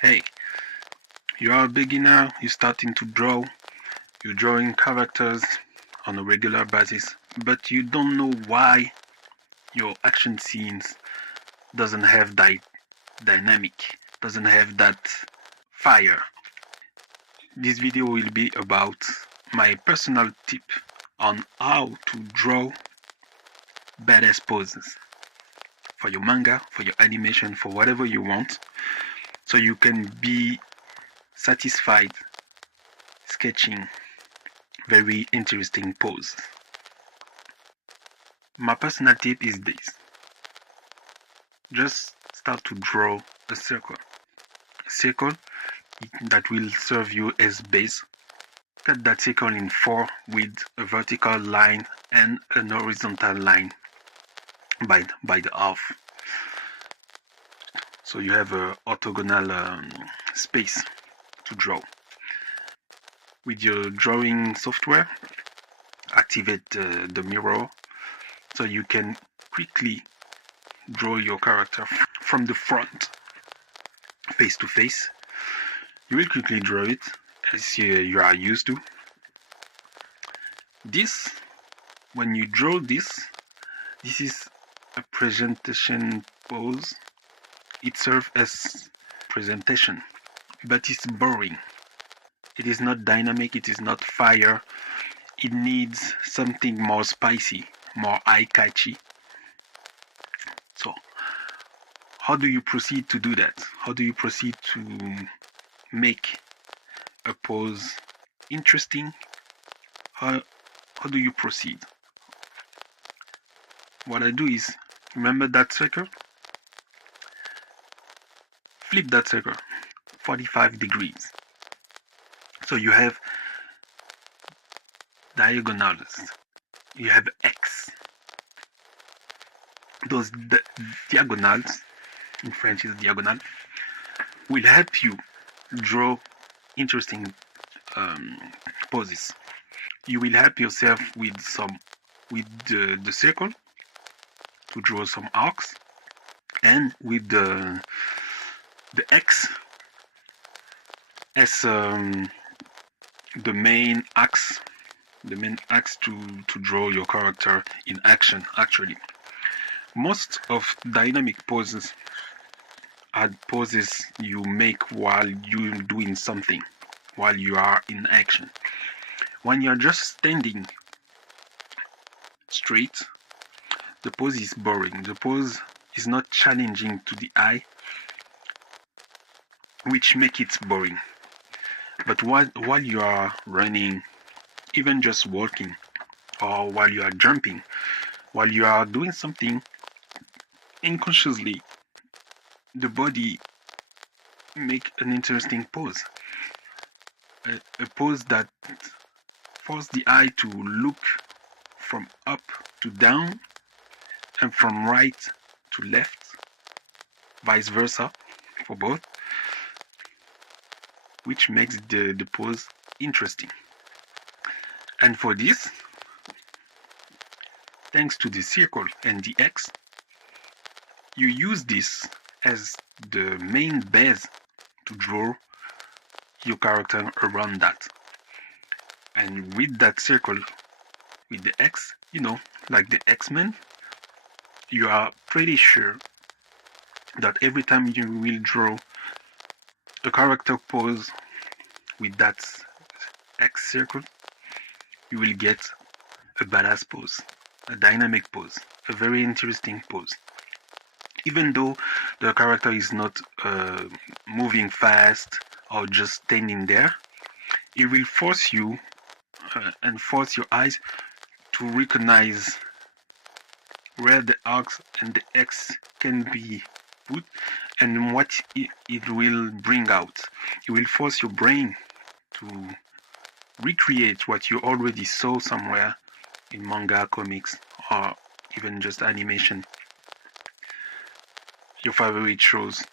Hey, you are a beginner, you're starting to draw, you're drawing characters on a regular basis, but you don't know why your action scenes doesn't have that dynamic, doesn't have that fire. This video will be about my personal tip on how to draw badass poses for your manga, for your animation, for whatever you want, so you can be satisfied sketching very interesting pose. My personal tip is this. Just start to draw a circle. A circle that will serve you as base. Cut that circle in 4 with a vertical line and an horizontal line by the half. So you have a orthogonal space to draw. With your drawing software, activate the mirror so you can quickly draw your character from the front, face to face. You will quickly draw it as you are used to. This, when you draw this is a presentation pose. It serves as presentation, but it's boring. It is not dynamic, it is not fire. It needs something more spicy, more eye-catchy. So, how do you proceed to do that? How do you proceed to make a pose interesting? How do you proceed? What I do is, remember that circle? Flip that circle 45 degrees. So you have diagonals. You have X. Those diagonals, in French is diagonal, will help you draw interesting poses. You will help yourself with the circle to draw some arcs, and with the X as the main axe to draw your character in action. Actually, most of dynamic poses are poses you make while you're doing something, while you are in action. When you're just standing straight, the pose is boring. The pose is not challenging to the eye, which makes it boring. But while you are running, even just walking, or while you are jumping, while you are doing something unconsciously, the body make an interesting pose. A pose that forces the eye to look from up to down and from right to left, vice versa for both, which makes the pose interesting. And for this, thanks to the circle and the X, you use this as the main base to draw your character around that. And with that circle, with the X, like the X-Men, you are pretty sure that every time you will draw a character pose with that X circle, you will get a badass pose, a dynamic pose, a very interesting pose. Even though the character is not moving fast or just standing there, it will force you and force your eyes to recognize where the arcs and the X can be put and what it will bring out. It will force your brain to recreate what you already saw somewhere in manga, comics, or even just animation. Your favorite shows,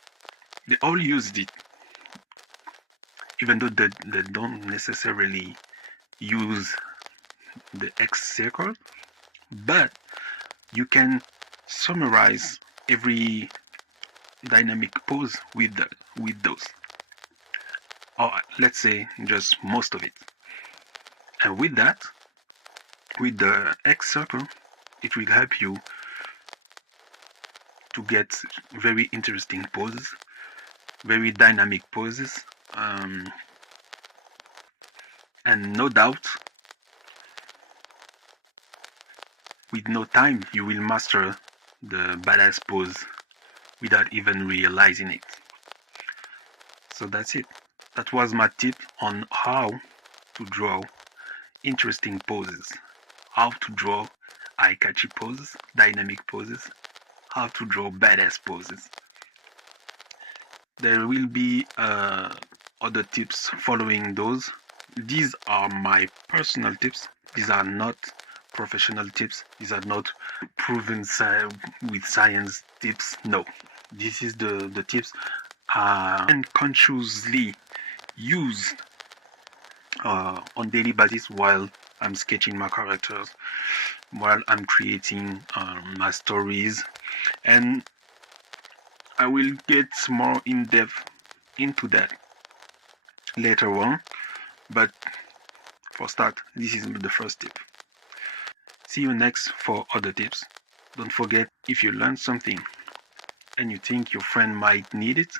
they all used it, even though they don't necessarily use the X circle, but you can summarize every dynamic pose with those. or let's say just most of it. And with that, with the X circle, it will help you to get very interesting poses, very dynamic poses, and no doubt, with no time, you will master the badass pose without even realizing it. So that's it. That was my tip on how to draw interesting poses, how to draw eye-catchy poses, dynamic poses, how to draw badass poses. There will be other tips following those. These are my personal tips. These are not professional tips. These are not proven with science tips. No, this is the tips and consciously use on daily basis while I'm sketching my characters, while I'm creating my stories, and I will get more in depth into that later on. But for start, this is the first tip. See you next for other tips. Don't forget, if you learned something and you think your friend might need it,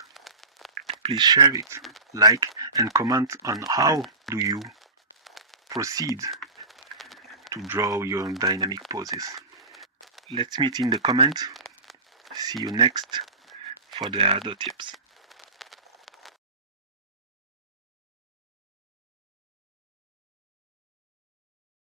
please share it, like and comment on how do you proceed to draw your dynamic poses. Let's meet in the comment. See you next for the other tips.